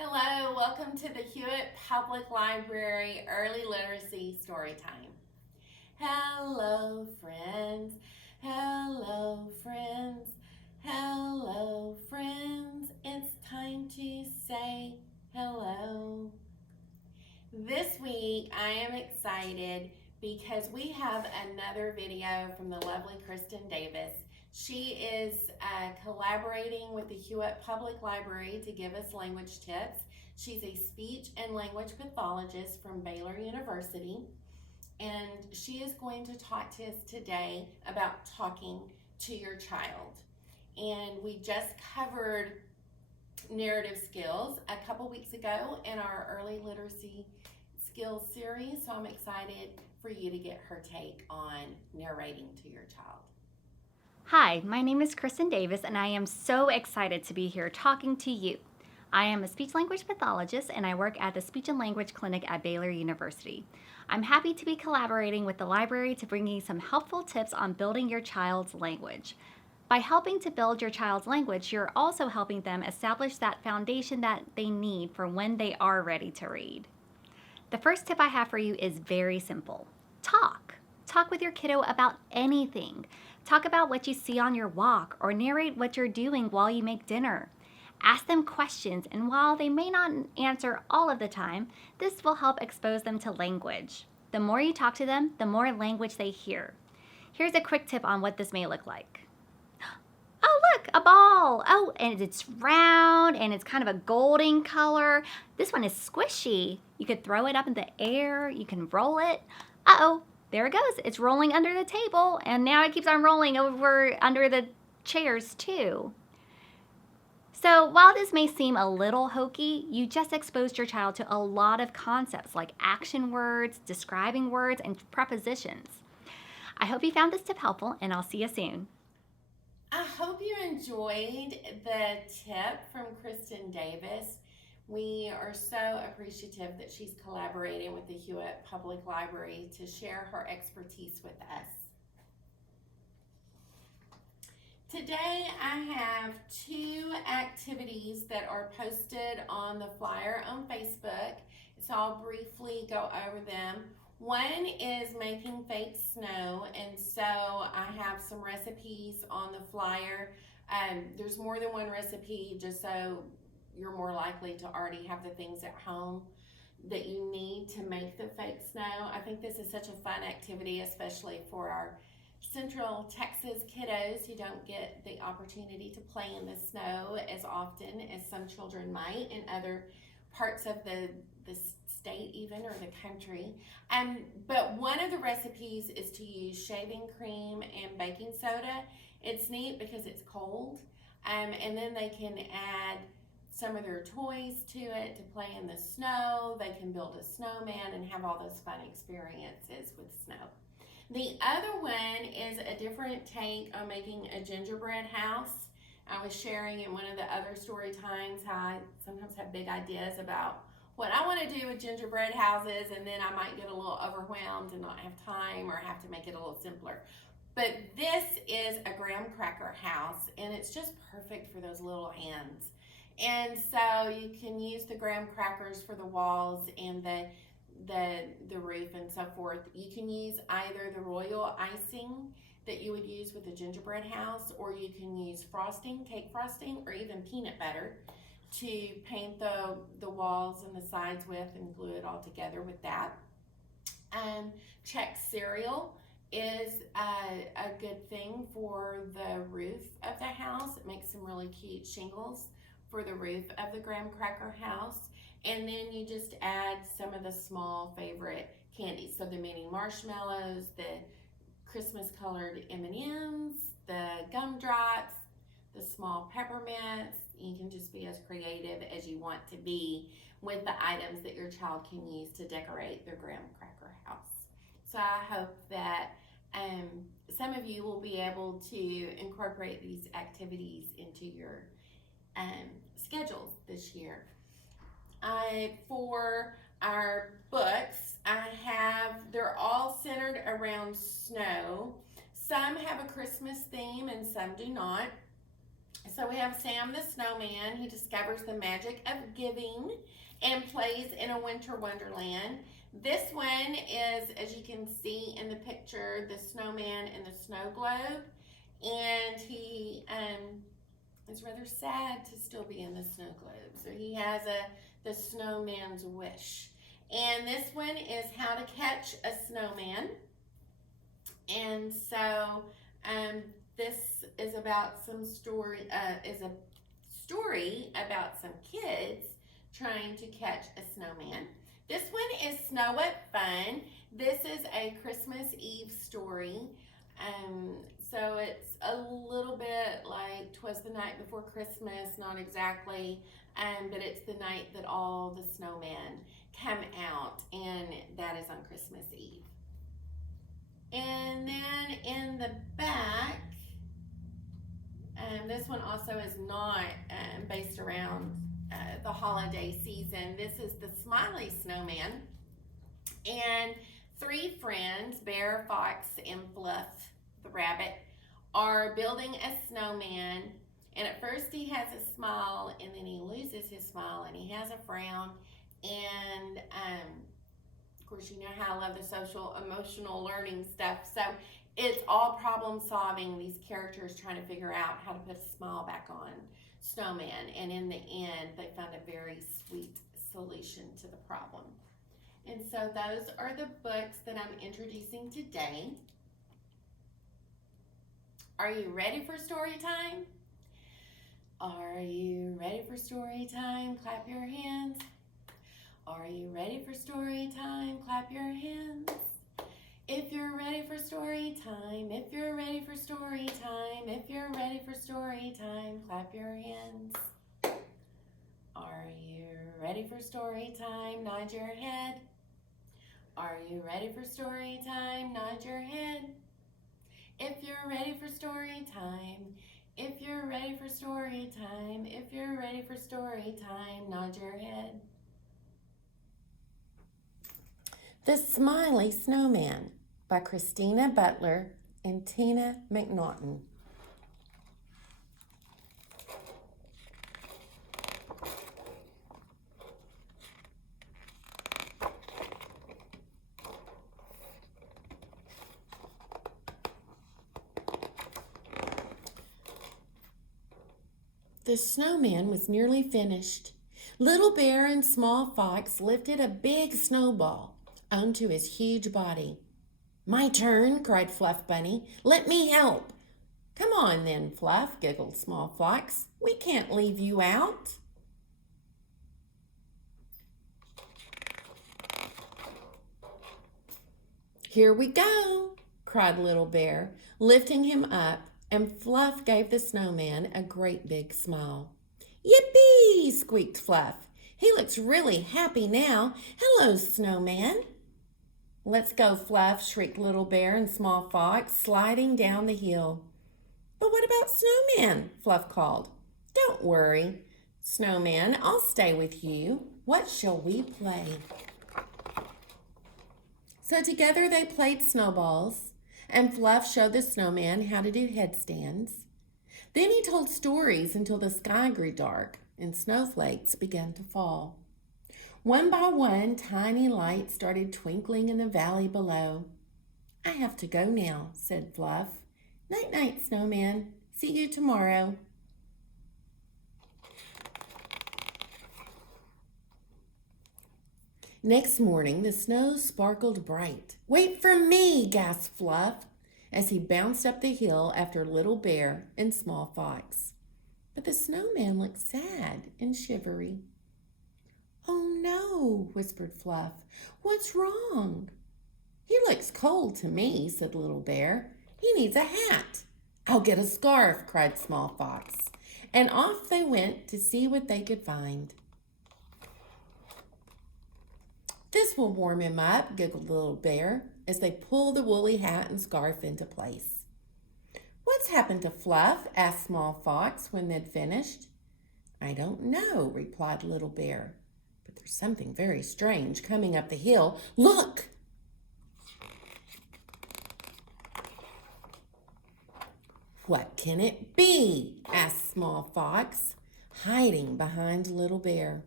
Hello, welcome to the Hewitt Public Library Early Literacy Storytime. Hello, friends. Hello, friends. Hello, friends. It's time to say hello. This week, I am excited because we have another video from the lovely Kristen Davis. She is collaborating with the Hewitt Public Library to give us language tips. She's a speech and language pathologist from Baylor University, and she is going to talk to us today about talking to your child. And we just covered narrative skills a couple weeks ago in our early literacy skills series, so I'm excited for you to get her take on narrating to your child. Hi, my name is Kristen Davis, and I am so excited to be here talking to you. I am a speech language pathologist, and I work at the Speech and Language Clinic at Baylor University. I'm happy to be collaborating with the library to bring you some helpful tips on building your child's language. By helping to build your child's language, you're also helping them establish that foundation that they need for when they are ready to read. The first tip I have for you is very simple. Talk. Talk with your kiddo about anything. Talk about what you see on your walk or narrate what you're doing while you make dinner. Ask them questions, and while they may not answer all of the time, this will help expose them to language. The more you talk to them, the more language they hear. Here's a quick tip on what this may look like. Oh, look, a ball. Oh, and it's round and it's kind of a golden color. This one is squishy. You could throw it up in the air. You can roll it. Uh-oh, there it goes. It's rolling under the table, and now it keeps on rolling over under the chairs too. So while this may seem a little hokey, you just exposed your child to a lot of concepts like action words, describing words, and prepositions. I hope you found this tip helpful, and I'll see you soon. I hope you enjoyed the tip from Kristen Davis. We are so appreciative that she's collaborating with the Hewitt Public Library to share her expertise with us. Today I have two activities that are posted on the flyer on Facebook, so I'll briefly go over them. One is making fake snow, and so I have some recipes on the flyer. There's more than one recipe, just so you're more likely to already have the things at home that you need to make the fake snow. I think this is such a fun activity, especially for our Central Texas kiddos who don't get the opportunity to play in the snow as often as some children might in other parts of the state even, or the country. But one of the recipes is to use shaving cream and baking soda. It's neat because it's cold, and then they can add some of their toys to it to play in the snow. They can build a snowman and have all those fun experiences with snow. The other one is a different take on making a gingerbread house. I was sharing in one of the other story times how I sometimes have big ideas about what I want to do with gingerbread houses, and then I might get a little overwhelmed and not have time or have to make it a little simpler. But this is a graham cracker house, and it's just perfect for those little hands. And so you can use the graham crackers for the walls and the roof and so forth. You can use either the royal icing that you would use with a gingerbread house, or you can use frosting, cake frosting, or even peanut butter to paint the walls and the sides with and glue it all together with that. Check cereal is a good thing for the roof of the house. It makes some really cute shingles for the roof of the graham cracker house. And then you just add some of the small favorite candies. So the mini marshmallows, the Christmas colored M&Ms, the gumdrops, the small peppermints. You can just be as creative as you want to be with the items that your child can use to decorate their graham cracker house. So I hope that some of you will be able to incorporate these activities into your schedules this year. For our books, they're all centered around snow. Some have a Christmas theme and some do not. So we have Sam the Snowman, who discovers the magic of giving and plays in a winter wonderland. This one is, as you can see in the picture, the snowman in the snow globe. And he is rather sad to still be in the snow globe. So he has the snowman's wish. And this one is how to catch a snowman. And so this is about some story, is a story about some kids trying to catch a snowman. This one is Snow What Fun. This is a Christmas Eve story. So it's a little bit like 'Twas the Night Before Christmas, not exactly, but it's the night that all the snowmen come out, and that is on Christmas Eve. And then in the back, this one also is not based around the holiday season. This is the Smiley Snowman. And three friends, Bear, Fox, and Fluff, the rabbit, are building a snowman. And at first he has a smile, and then he loses his smile, and he has a frown. And of course, you know how I love the social emotional learning stuff. So it's all problem solving, these characters trying to figure out how to put a smile back on Snowman. And in the end, they found a very sweet solution to the problem. And so those are the books that I'm introducing today. Are you ready for story time? Are you ready for story time? Clap your hands. Are you ready for story time? Clap your hands. If you're ready for story time, if you're ready for story time, if you're ready for story time, clap your hands. Are you ready for story time? Nod your head. Are you ready for story time? Nod your head. If you're ready for story time, if you're ready for story time, if you're ready for story time, nod your head. The Smiley Snowman by Christina Butler and Tina Macnaughton. The snowman was nearly finished. Little Bear and Small Fox lifted a big snowball onto his huge body. "My turn," cried Fluff Bunny. "Let me help." "Come on then, Fluff," giggled Small Fox. "We can't leave you out." "Here we go," cried Little Bear, lifting him up, and Fluff gave the snowman a great big smile. "Yippee!" squeaked Fluff. "He looks really happy now. Hello, Snowman." "Let's go, Fluff," shrieked Little Bear and Small Fox, sliding down the hill. "But what about Snowman?" Fluff called. "Don't worry, Snowman, I'll stay with you. What shall we play?" So together they played snowballs, and Fluff showed the snowman how to do headstands. Then he told stories until the sky grew dark and snowflakes began to fall. One by one, tiny lights started twinkling in the valley below. "I have to go now," said Fluff. "Night-night, Snowman. See you tomorrow." Next morning, the snow sparkled bright. "Wait for me," gasped Fluff, as he bounced up the hill after Little Bear and Small Fox. But the snowman looked sad and shivery. "Oh no," whispered Fluff. "What's wrong?" "He looks cold to me," said Little Bear. "He needs a hat." "I'll get a scarf," cried Small Fox. And off they went to see what they could find. "This will warm him up," giggled Little Bear, as they pulled the woolly hat and scarf into place. "What's happened to Fluff?" asked Small Fox when they'd finished. "I don't know," replied Little Bear, "but there's something very strange coming up the hill. Look!" "What can it be?" asked Small Fox, hiding behind Little Bear.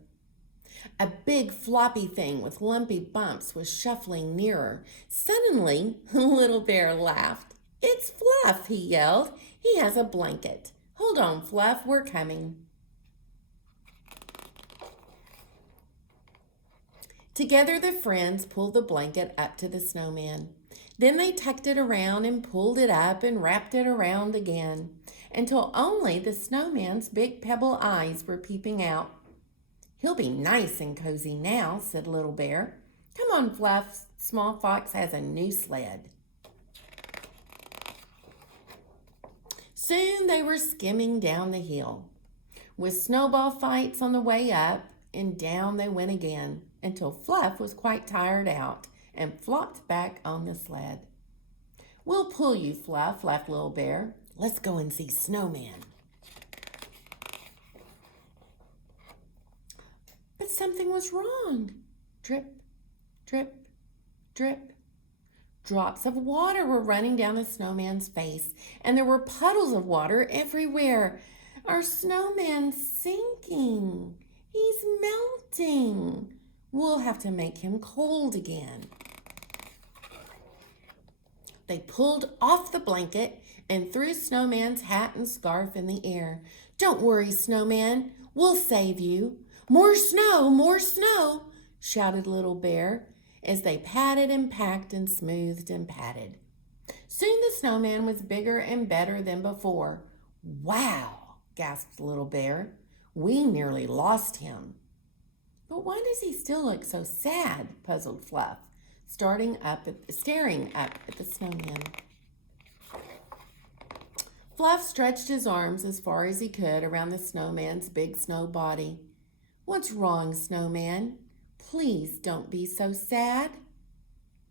A big floppy thing with lumpy bumps was shuffling nearer. Suddenly, Little Bear laughed. "It's Fluff," he yelled. "He has a blanket. Hold on, Fluff, we're coming." Together the friends pulled the blanket up to the snowman. Then they tucked it around and pulled it up and wrapped it around again, until only the snowman's big pebble eyes were peeping out. "He'll be nice and cozy now," said Little Bear. "Come on, Fluff, Small Fox has a new sled." Soon they were skimming down the hill, with snowball fights on the way up, and down they went again, until Fluff was quite tired out and flopped back on the sled. "We'll pull you, Fluff," laughed Little Bear. "Let's go and see Snowman." But something was wrong. Drip, drip, drip. Drops of water were running down the snowman's face, and there were puddles of water everywhere. "Our snowman's sinking. He's melting. We'll have to make him cold again." They pulled off the blanket and threw Snowman's hat and scarf in the air. "Don't worry, Snowman. We'll save you." More snow," shouted Little Bear as they patted and packed and smoothed and patted. Soon the snowman was bigger and better than before. "Wow," gasped Little Bear. "We nearly lost him." "But why does he still look so sad?" puzzled Fluff, staring up at the snowman. Fluff stretched his arms as far as he could around the snowman's big snow body. "What's wrong, Snowman? Please don't be so sad."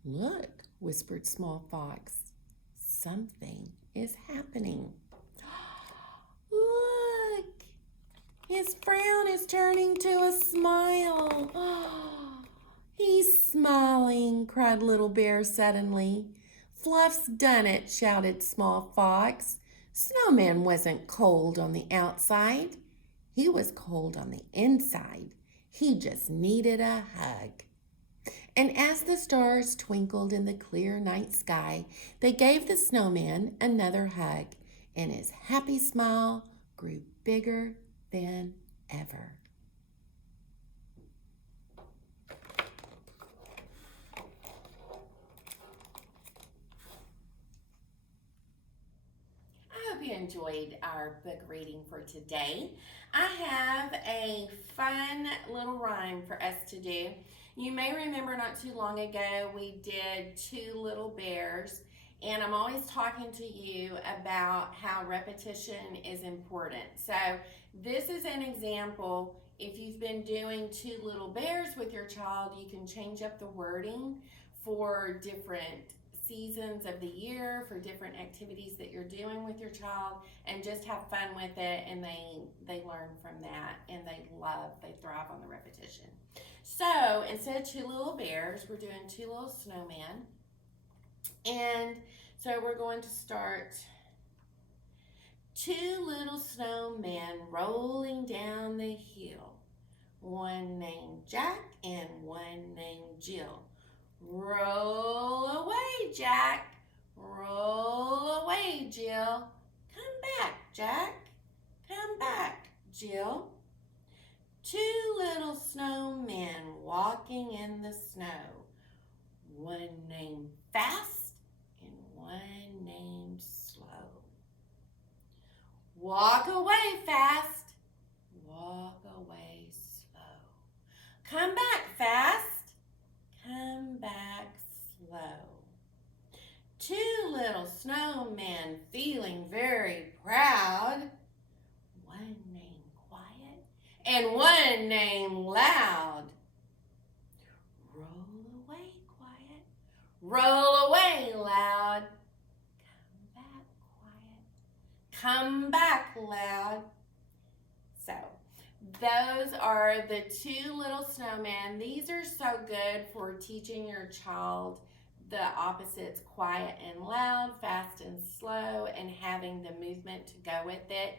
"Look," whispered Small Fox. "Something is happening." "Look! His frown is turning to a smile." "He's smiling," cried Little Bear suddenly. "Fluff's done it," shouted Small Fox. "Snowman wasn't cold on the outside. He was cold on the inside. He just needed a hug." And as the stars twinkled in the clear night sky, they gave the snowman another hug, and his happy smile grew bigger than ever. I hope you enjoyed our book reading for today. I have a fun little rhyme for us to do. You may remember not too long ago we did Two Little Bears, and I'm always talking to you about how repetition is important. So this is an example. If you've been doing Two Little Bears with your child, you can change up the wording for different seasons of the year, for different activities that you're doing with your child, and just have fun with it, and they learn from that, and they thrive on the repetition. So instead of Two Little Bears, we're doing Two Little Snowmen. And so we're going to start. Two little snowmen rolling down the hill, one named Jack and one named Jill. Roll away, Jack. Roll away, Jill. Come back, Jack. Come back, Jill. Two little snowmen walking in the snow, one named Fast and one named Slow. Walk away, Fast. Walk away, Slow. Come back, Fast. Come back, Slow. Two little snowmen feeling very proud, one named Quiet and one named Loud. Roll away, Quiet. Roll away, Loud. Come back, Quiet. Come back, Loud. So, those are the Two Little Snowmen. These are so good for teaching your child the opposites, quiet and loud, fast and slow, and having the movement to go with it.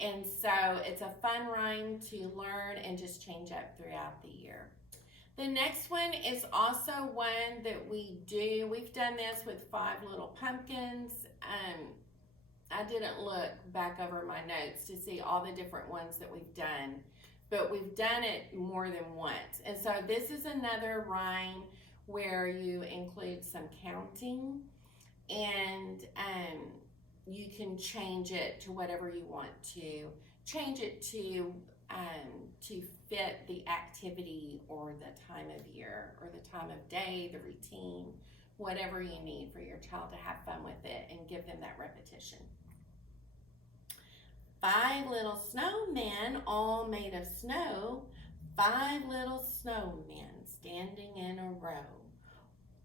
And so it's a fun rhyme to learn and just change up throughout the year. The next one is also one that we've done this with 5 Little Pumpkins. I didn't look back over my notes to see all the different ones that we've done, but we've done it more than once. And so this is another rhyme where you include some counting, and you can change it to whatever you want to. Change it to fit the activity or the time of year or the time of day, the routine, whatever you need for your child to have fun with it and give them that repetition. 5 little snowmen, all made of snow. 5 little snowmen standing in a row.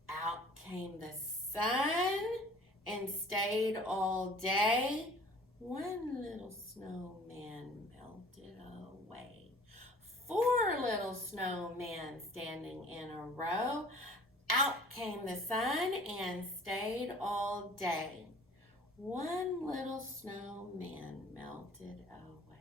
Out came the sun and stayed all day. 1 little snowman melted away. 4 little snowmen standing in a row. Out came the sun and stayed all day. 1 little snowman melted away.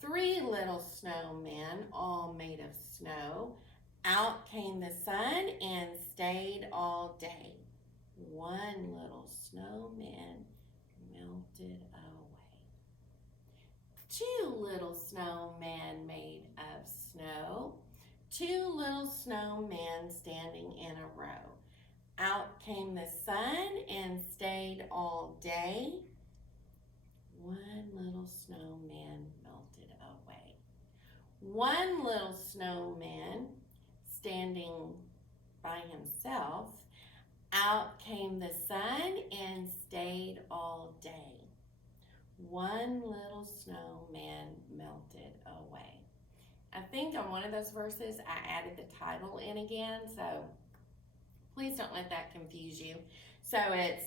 3 little snowmen, all made of snow. Out came the sun and stayed all day. 1 little snowman melted away. 2 little snowmen made of snow. 2 little snowmen standing in a row. Out came the sun and stayed all day. 1 little snowman melted away. 1 little snowman standing by himself. Out came the sun and stayed all day. 1 little snowman melted away. I think on one of those verses I added the title in again, so please don't let that confuse you. So it's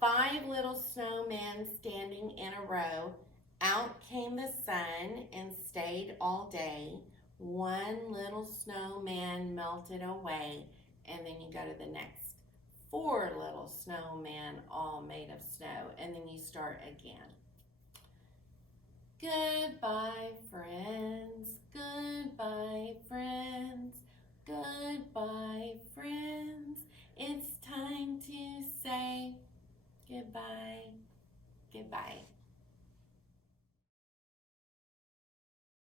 5 little snowmen standing in a row. Out came the sun and stayed all day. 1 little snowman melted away. And then you go to the next. 4 little snowmen all made of snow. And then you start again. Goodbye, friends. Goodbye, friends. Goodbye, friends. It's time to say goodbye. Goodbye.